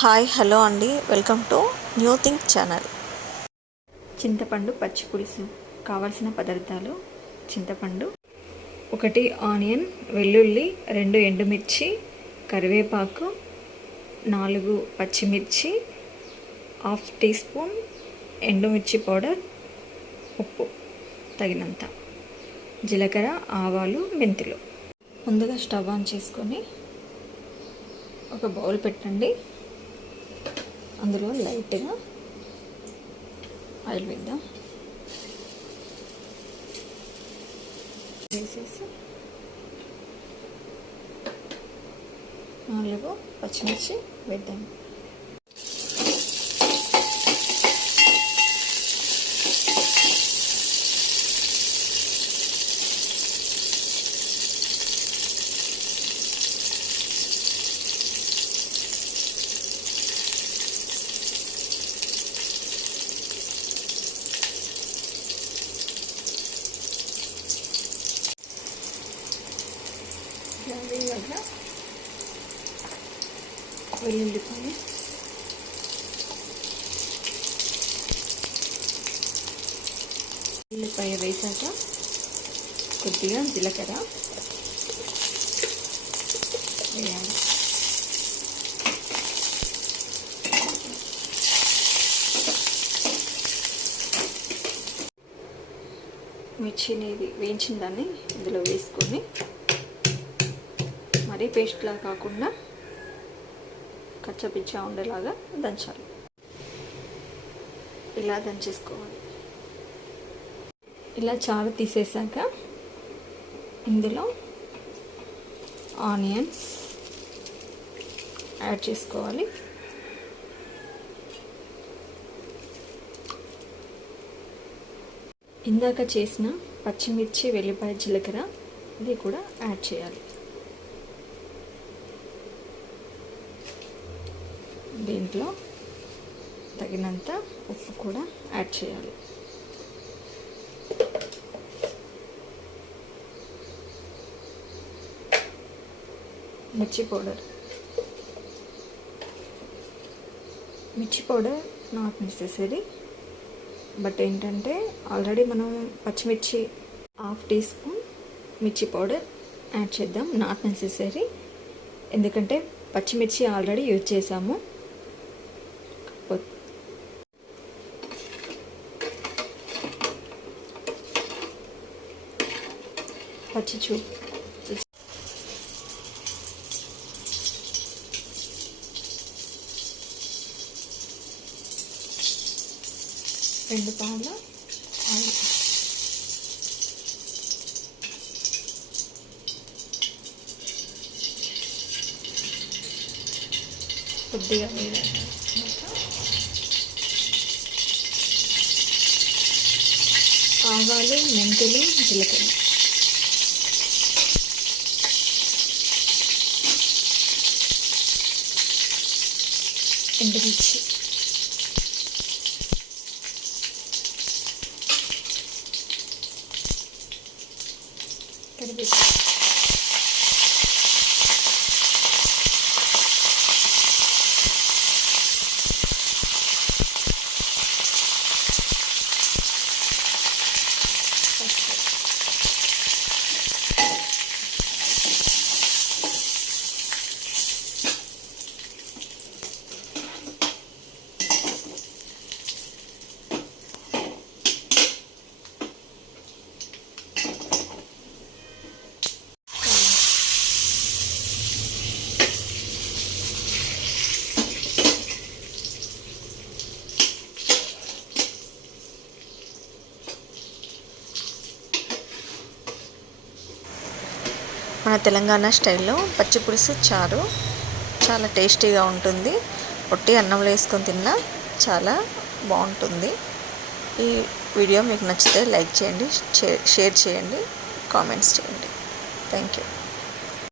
Hi hello అండి, welcome to new think channel. చింతపండు పచ్చి పులుసు కావాల్సిన పదార్థాలు: చింతపండు, 1 ఆనియన్, వెల్లుల్లి, 2 ఎండుమిర్చి, కరివేపాకు, 4 పచ్చిమిర్చి, హాఫ్ టీ స్పూన్ ఎండుమిర్చి పౌడర్, ఉప్పు తగినంత, జీలకర్ర, ఆవాలు, మెంతులు. ముందుగా స్టవ్ ఆన్ చేసుకొని ఒక బౌల్ పెట్టండి. అందులో లైట్గా ఆయిల్ వేద్దాం. వేసేసి 4 పచ్చిమిర్చి వేద్దాం. వేయగా వెల్లుల్లిపాయ, ఉల్లిపాయ వేసాక కొద్దిగా జీలకర్ర వేయాలి. మిర్చిని వేయించిన దాన్ని ఇందులో వేసుకొని మరీ పేస్ట్లా కాకుండా కచ్చపిచ్చా ఉండేలాగా దంచాలి. ఇలా దంచేసుకోవాలి. ఇలా చారు తీసేసాక ఇందులో ఆనియన్స్ యాడ్ చేసుకోవాలి. ఇందాక చేసిన పచ్చిమిర్చి, వెల్లిపాయ, జీలకర్ర ఇది కూడా యాడ్ చేయాలి. దీంట్లో తగినంత ఉప్పు కూడా యాడ్ చేయాలి. మిర్చి పౌడర్ నాట్ నెసెసరీ, బట్ ఏంటంటే ఆల్రెడీ మనం పచ్చిమిర్చి హాఫ్ టీ స్పూన్ మిర్చి పౌడర్ యాడ్ చేద్దాం. నాట్ నెసెసరీ, ఎందుకంటే పచ్చిమిర్చి ఆల్రెడీ యూజ్ చేసాము. పచ్చి చూపు 2 పావుల ఆయిల్, కొద్దిగా ఆవాలు, మెంతులు, జీలకర్ర, ఎండుమిర్చి, కరివేపాకు, మన తెలంగాణ స్టైల్లో పచ్చి పులుసు చారు చాలా టేస్టీగా ఉంటుంది. ఒట్టి అన్నంలో వేసుకొని తిన్నా చాలా బాగుంటుంది. ఈ వీడియో మీకు నచ్చితే లైక్ చేయండి, షేర్ చేయండి, కామెంట్స్ చేయండి. Thank you.